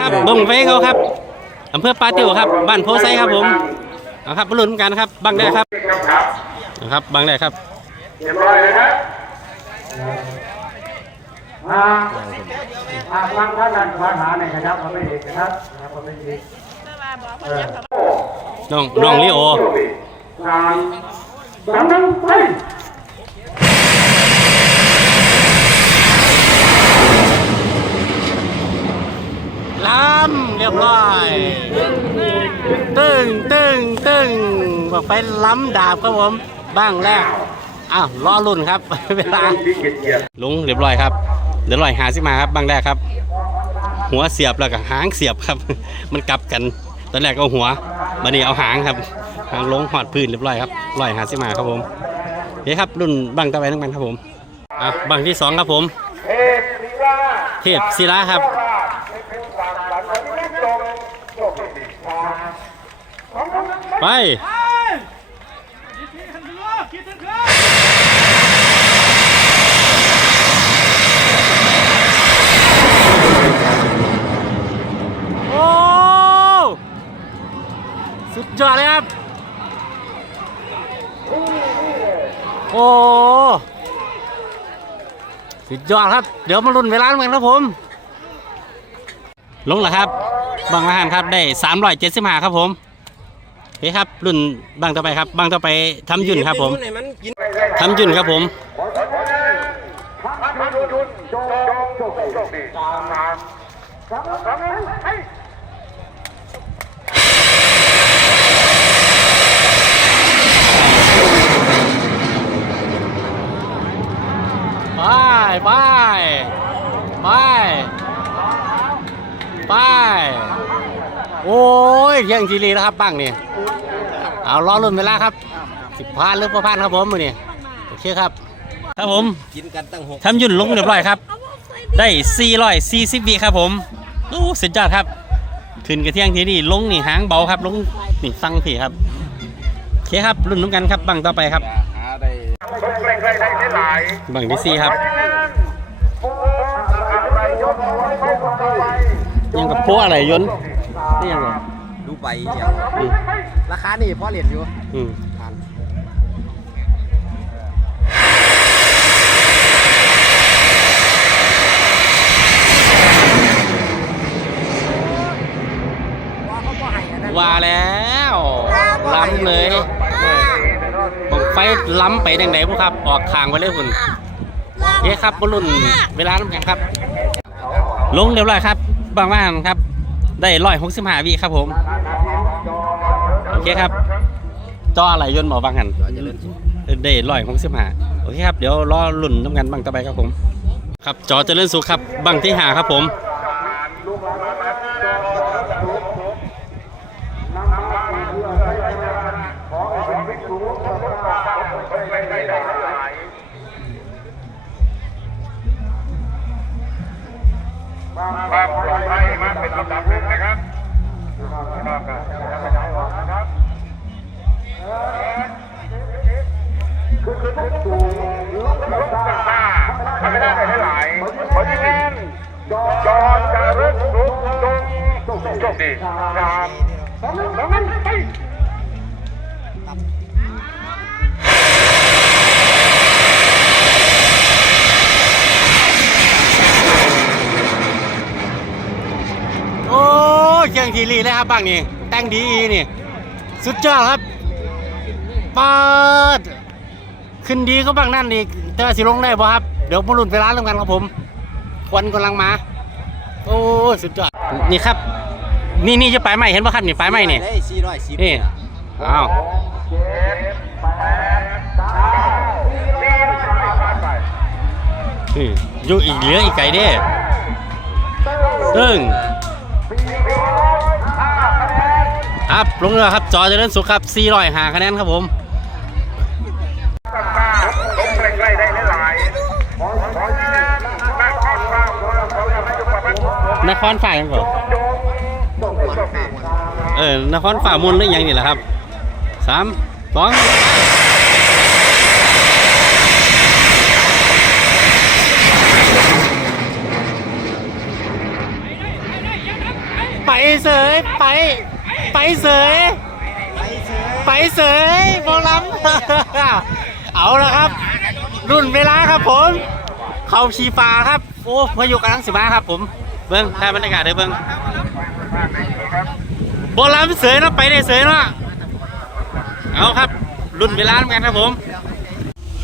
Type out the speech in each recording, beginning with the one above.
ครับเบิ้งไฟเขาครับอำเภอปาติวครับ บ้านโพไซครับผมเอาครับบรรลุนกันครับ บังได้ครับนะครับ บังได้ครับเรียบร้อยเลยครับมามาฟังท่านนั้นภาษาในอยนะครับมันไม่ดีนะครับนะครับมันไม่ดีเออน้องน้องลิโอสามสองหนึ่งไป ล้ำเรียบร้อยตึงตึงตึงบอกไปล้ำดาบครับผมบ้างแรกอ้าวรอรุ่นครับ เวลาลุงเรียบร้อยครับเดี๋ยวลอยหาสิมาครับบางแรกครับ หัวเสียบแล้วก็หางเสียบครับ มันกลับกันตอนแรกเอาหัวบัดนี้เอาหางครับหางลงหอดพื้นเรียบร้อยครับลอยหาสิมาครับผมเฮ้ครับรุ่นบังตะไวทั้งมันครับผมอะบังที่สองครับผม เทพศิลาเทพศิลาครับ เป็นฝั่งฝันของที่ตรงโชคดีสามสองหนึ่ง ไปโอ้สุดยอดเลยครับ โอ้สุดยอดครับ เดี๋ยวมาลุ้นเวลากันครับผม ลงแล้วครับ บางอาหารครับได้375ครับผมเฮ้ครับรุ่นบางต่อไปครับบางต่อไปทำยุ่นครับผมทำยุ่นครับผมไปไปไป ไปไป โอ้ยเที่ยังจีรีแล้วครับบ้างนี่เอารอรุ่นเวลาครับสิบพานหรือประพานครับผมมือนี่โอเคครับ ครับผมกินกันตั้งหกทำยุ่นลงเรียบร้อยครับ ได้440วิครับผมโอ้สุดยอดครับ ขึ้นกระเที่ยงทีนี่ลงนี่หางเบาครับ ลงนี่ฟังพี่ครับโอเคครับรุ่นน้ำกันครับบังต่อไปครับหาได้คนใกล้ๆได้หลายบังที่สี่ครับอะไร ยกเอาไว้ไม่ต้องเอาไว้ยังกับพวกอะไรยนต์นี่ยังไงดูใบอย่างอืมราคานี่พอเหรียญอยู่อืมผ่านว่าแล้วล้ำเลยบอกไฟล้ำไปทางไหนพวกครับ ออกทางไปเลยคุณเฮ้ครับบอลลุนเวลาน้ำแข็งครับ ลงเรียบร้อยครับ บางว่านครับ ได้ร้อยหกสิบห้าวิครับผม โอเคครับจออะไรยนต์บอกบางหันเราจะเล่นได้ร้อยหกสิบห้าโอเคครับ เดี๋ยวรอลุ่นน้ำกันบังต่อไปครับผม ครับจอเจริญสุขครับบังที่หาครับผมำดับหนึ่งนะครับนะครับคือคือทุกสูงทุกตาทำไม่ได้หลายๆเพราะฉะนั้นจอจะเริ่มสุขจงโชคดีครับสองหนึ่งสองหนึ่งไป งทีรีเลยครับบางนี่แต่งดีนี่ สุดยอดครับเปิดขึ้นดีก็บางนั่นอีกแต่ว่าสิลงได้บ่ครับ เดี๋ยวมาลุ้นเวลาเรื่องกันครับผม ควันกำลังมา โอ้ยสุดยอดนี่ครับ นี่นี่จะปลายไม้เห็นป่ะครับนี่ปลายไม้นี่ได้สี่ร้อยสิบนี่อ้าวนี่อยู่อีกเหลืออีกไก่เด้ตึ้ง ครับลงเรือครับจอเจะเล่นสุขครับ400หาคะแนนครับผมลงใกขั้นฝ่ายกันนครฝ่ายยังก่อนเออนครฝ่ามุนหรือยังนี่แหละครับสามสองไปเสยไป ไปเสย ไปเสยบอลลัมเอาละครับ รุ่นเวลาครับผม เขาชีฟ้าครับ โอ้พายุกำลังสิมาครับ ผม เบิ้งถ่ายบรรยากาศได้เบิ้งบอลลัมเสยเนาะไปได้เสยเนาะเอาครับ รุ่นเวลาเหมือนกันครับผม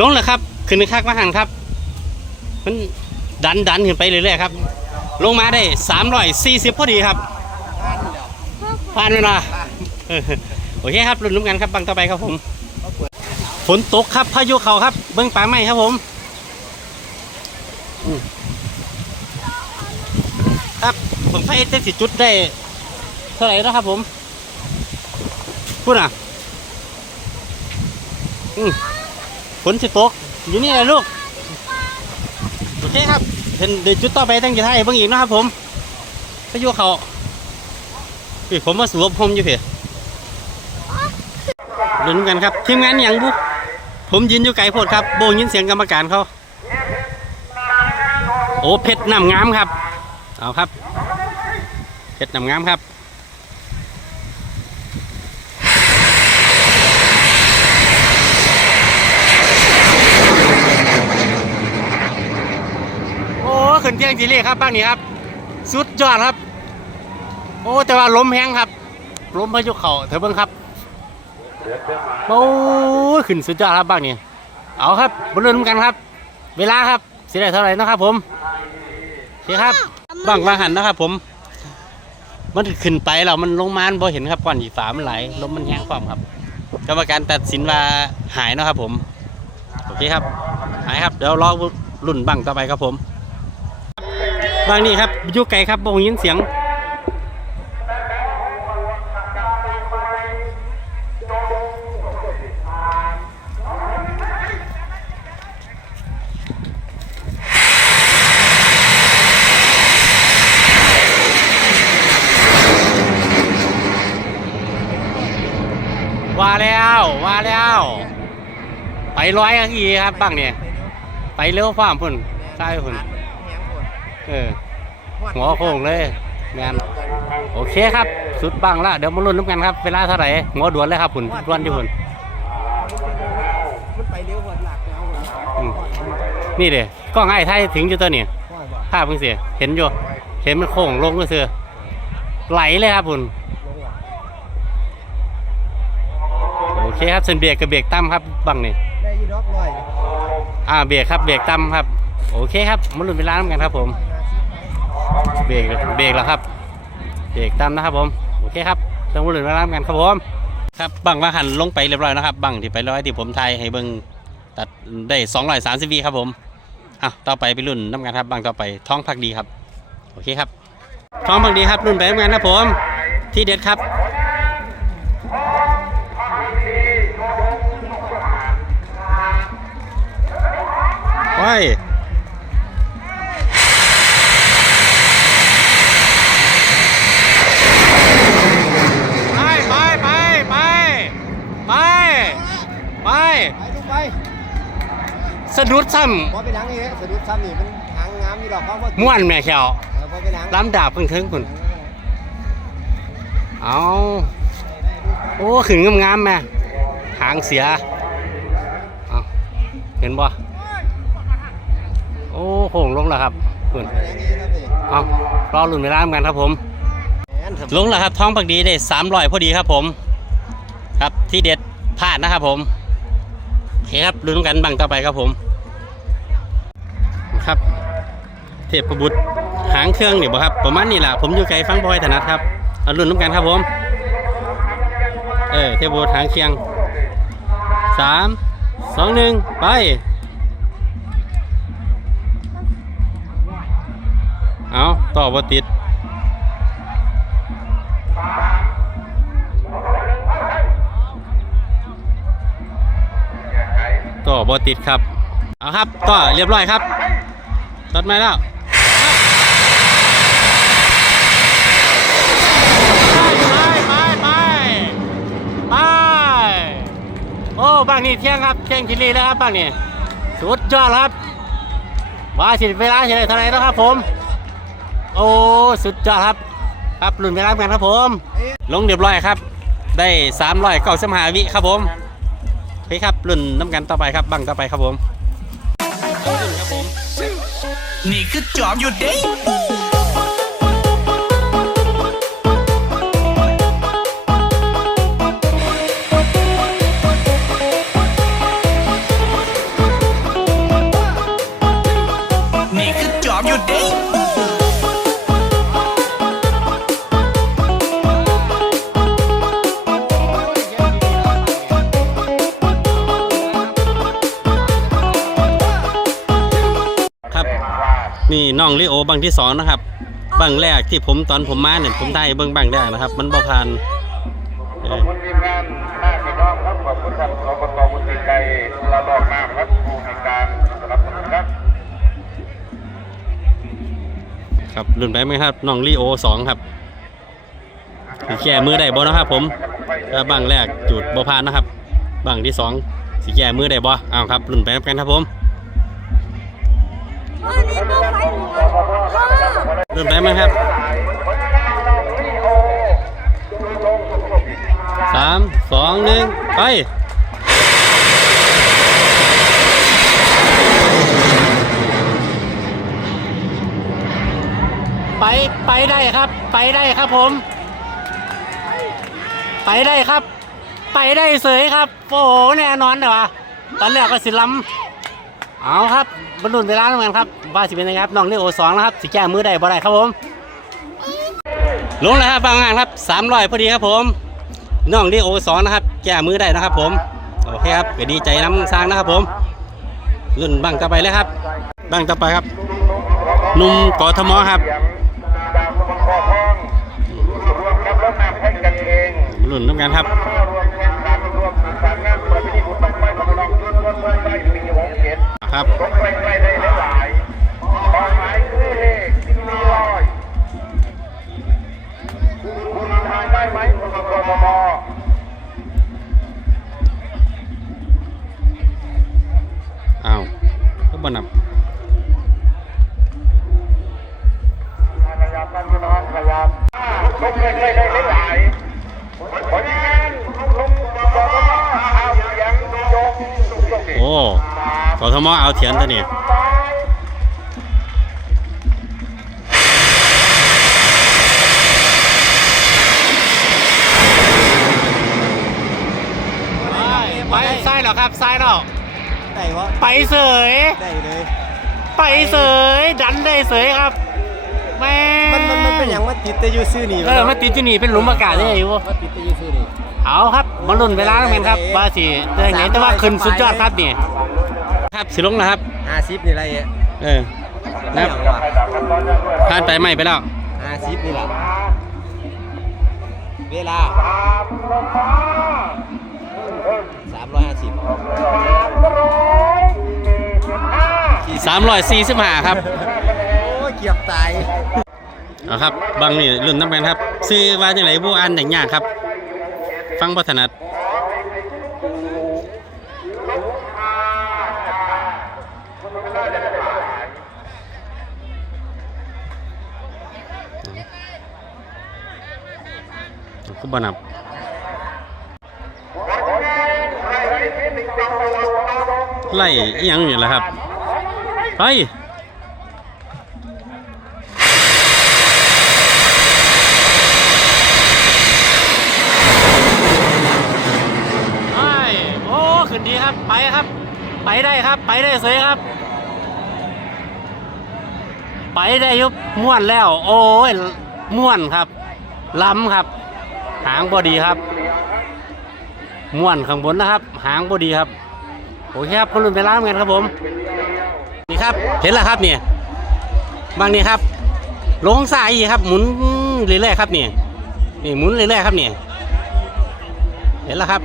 ลงเลยครับ ขึ้นในคักมาหันครับ มันดันดันขึ้นไปเรื่อยๆครับ ลงมาได้ 340 พอดีครับ ผ่านไหมล่ะโอเคครับรุ่นร่วมกันครับบังต่อไปครับผมฝนตกครับพายุเขาครับ เบิ้งป่าไม้ครับผมอืมครับผมไฟเต็มสิจุดได้เท่าไหร่แล้วครับผมพูดอะอืมฝนสิตกอยู่นี่แหละลูกโอเคครับเห็นเดี๋ยวจุดต่อไปตั้งใจไทยเบิ่งอีกนะครับผมพายุเขา พี่ผมมาสวมผมอยู่เพี่ลุ้นกันครับ ทีมงานอย่างบุผมยืนอยู่ไกลโพดครับ โบยินเสียงกรรมการเขา โอ้เพชรนำงามครับ เอาครับ เพชรนำงามครับโอ้ขึ้นเที่ยงจีเรีครับบ้างนี้ครับ สุดยอดครับ โอ้แต่ว่าล้มแห้งครับล้มพายุเขาเถอะเบิ่งครับโอ้ยขึ้นสุดยอดครับบ้างนี่เอาครับบรรลุนกันครับ เวลาครับเสียดายเท่าไหร่นะครับ ผมโอเคครับบ้างว่าหันนะครับ ผม มันขึ้นไปแล้วมันลงมาบ่เห็นครับก่อนอีฝามันไหลล้มมันแห้งความครับกรรมการตัดสินว่าหายนะครับ ผมโอเคครับหายครับเดี๋ยวรอรุ่นบังต่อไปครับผมบางนี่ครับอยู่ไกลครับบ่ยินเสียง ว่าแล้วว่าแล้ว ไปร้อยอีกครับบ้างเนี่ยไปเร็วฟ้ามพุ่นใช่พุ่นเออหัวโค้งเลยแมนโอเคครับ สุดบ้างละเดี๋ยวมาลุ้นน้ำกันครับเวลาเท่าไหร่หัวด่วนเลยครับพุ่นด่วนอยู่พุ่นมันไปเร็วกว่าหลักแล้วอืมนี่เด้กล้องไอ้ไทยถึงอยู่ตัวนี่พ่อยบ่ภาพเพิ่งเสียเห็นอยู่เห็นมันโค้งลงก็เสือไหลเลยครับพุ่น เคครับเส้นเบรกกับเบรกต่ำครับบังนี่ได้ยีดอกลอยอ่าเบรกครับเบรกต่ำครับ โอเคครับมาลุ้นเวลาน้ำกันครับผมเบรกเบรกแล้วครับเบรกต่ำนะครับผมโอเคครับต้องมาลุ้นเวลาน้ำกันครับผมครับบังว่าหันลงไปเรียบร้อยนะครับบังที่ไปร้อยที่ผมไทยให้เบิ้งตัดได้สองร้อยสามสิบวีครับผมอะต่อไปไปรุ่นน้ำกันครับบังต่อไปท้องพักดีครับ โอเคครับท้องพักดีครับรุ่นไปน้ำกันนะผม ที่เด็ดครับ ไปไป ไป ไป ไป ไป ไปไปลูกไปสะดุดซ้พอไปหนังนี่เฮ้ยสะดุดซ้ำนี่มันหางงามอยู่ดอกเพราะว่าำม่วนแม่แขวเออพอไปหนังล้ำดาบเพิ่งถึงคุณเอาโอ้ขึ้นงามๆแม่หางเสียเอาเห็นบ่ โอ้โค้งลงแล้วครับคุณเอารอลุ่นเวลาเหมือนกันครับผม ลงแล้วครับท้องปักดีได้สามร้อยพอดีครับผม ครับที่เด็ดพลาดนะครับผมโอเคครับลุ้นกันบังต่อไปครับผม ครับ เทพประบุตรหางเครื่องนี่บ่ครับประมาณนี้แหละผมอยู่ไกลฟังบอยถนัดครับเอาลุ้นน้ำกันครับผม เออเทพบุตรหางเครื่องสามสองหนึ่งไป ต่อบ่ติดต่อบอติดครับ เอาครับ ต่อเรียบร้อยครับตัดไม้แล้วไปไปไปไปโอ้บางนี่เที่ยงครับเที่ยงกิรีแล้วครับบางนี่สุดยอดครับว่าสิเวลาเฉลยเท่าไหร่แล้วครับผม โอ้สุดยอดครับ ครับรุ่นเวลากันครับผม ลงเรียบร้อยครับ ได้สามร้อยเก้าสิบห้าวิครับผมโอเคครับรุ่นน้ำกันต่อไปครับบังต่อไปครับผม นี่คือจอมอยู่เด้ บังที่สองนะครับ บังแรกที่ผมตอนผมมาเนี่ยผมได้เบิ้งบังแรกนะครับ มันบ่ผ่านเอขอบอคุณทีมงานหน้าพี่น้องครับขอบคุณท่านอบตบุตรีไกรระดอกน้ำครับผู้ในการสนับสนุนครับ ครับรุ่นไปไหมครับน้องลิโอสองครับสิแก้มือได้บ่นะครับ ผมแล้วบังแรกจุดบ่ผ่านนะครับ บังที่สองสิแก้มือได้บ่อ้าวครับรุ่นไปกันครับผม เรุ่นไปไหมครับสามสองหนึ่งไปไปไปได้ครับ ไปได้ครับผม ไปได้ครับ ไปได้เสยครับ โอ้โหแน่นอนเลยวะตอนแรกก็สิล้ำ เอาครับบรรลุเวลาเหมือนกันครับว่าสิเป็นยังไงครับน้องเลโอสองนะครับสิแก้มือได้บ่ได้ครับผมลงแล้วครับบางงานครับสามร้อยพอดีครับผมน้องเลโอสองนะครับแก้มือได้นะครับ ผมโอเคครับก็ดีใจน้ำสร้างนะครับผมรุ่นบังต่อไปเลยครับบังต่อไปครับหนุ่มกทมครับดาวมังกรทองรวมกับรถน้ำงรุ่นน้ำกันครับ ครับ ถียนตัวนี้ไปซ้เหรอครับซ้ายเหรอได้วะไปเสยได้เลย ไปเสยดันได้เสยครับแม่มันมันมันเป็นอย่างว่าติดแต่อยู่ซื่อนี่เออมาติดที่นี่เป็นหลุมอากาศได้อยู่มันติดแต่อยู่ซื่อนี่เอาครับมาลุ้นเวลาแล้วกันครับว่าสิเจอไงแต่ว่าขึ้นสุดยอดครับนี่ ครับสิลงนะครับห้าสิบนี่ไรอะเออนะครับผ่านไปไม่ไปแล้วห้าสิบนี่แหละเวลาสามร้อยห้าสิบ345ครับ โอ้ยเกียบตายเอาครับ บางนี่รุ่นน้ำกันครับ ซื้อว่าจังไหนผู้อ่านอย่างยากครับ ฟังพัฒนัด บนับไล่อิหยังนี่แหละครับไปไปโอ้ขึ้นดีครับ ไปครับ ไปได้ครับ ไปได้เสยครับ ไปได้ยุบม่วนแล้ว โอ้ยม่วนครับล้ำครับ หางบอดีครับ ม่วนข้างบนนะครับ หางบอดีครับ โอเคครับคนรุ่นไปล้างกันครับผม นี่ครับ เห็นแล้วครับเนี่ยบางนี่ครับ ลงสายครับ หมุนเรื่อยๆครับเนี่ยนี่หมุนเรื่อยๆครับเนี่ยเห็นแล้วครับ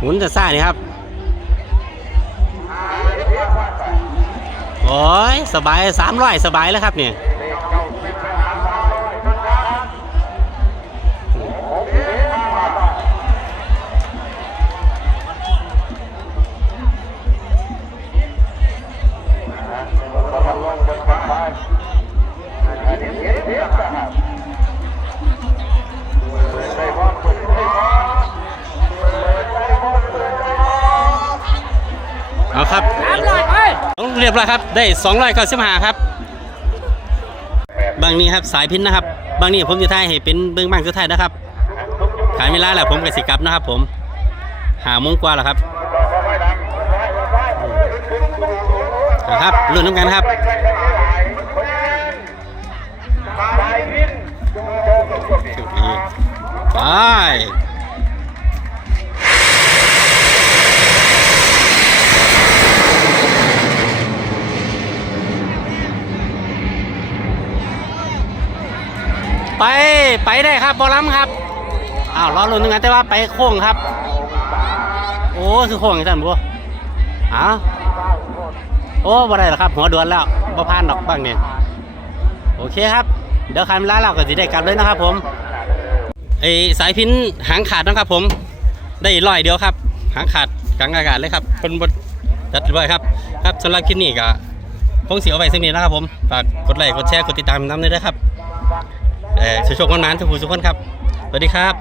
หมุนจะซ่านี่ครับ ยสบายสามร้อยสบายแล้วครับเนี่ย ต้องเรียบร้อยครับ ได้295ครับ บางนี้ครับสายพินนะครับ บางนี้ผมจะถ่ายให้เป็นเบื้องบ้างสุดท้ายนะครับ ขายไม่ล่าแล้วผมกับสิกลับนะครับ ผม หาโมงกว่าแล้วครับนะครับรุ่นน้ำกันครับนี่ไป ไปไปได้ครับบอลลัมครับอ้าวรอลุ้นนึงกันแต่ว่าไปโค้งครับ โอ้คือโค้งอย่านั้นบัวอ้าวโอ้บ่ได้หรอกครับ หัวด่วนแล้วบ่ผ่านดอกบ้างเนี่ยโอเคครับ เดี๋ยวคันเวลาเราก็สิได้กลับเลยนะครับผมไอสายพินหางขาดนะครับผม ได้ร้อยเดียวครับ หางขาดกลางอากาศเลยครับคนบนจัดไว้ครับ ครับสำหรับคลิปนี้ก็คงเสียเอาไว้สักนิดนะครับผมฝากกดไลค์กดแชร์กดติดตามน้ำด้วยนะครับ เอ่อโชกมันมันทุกผู้ทุกคนครับ สวัสดีครับ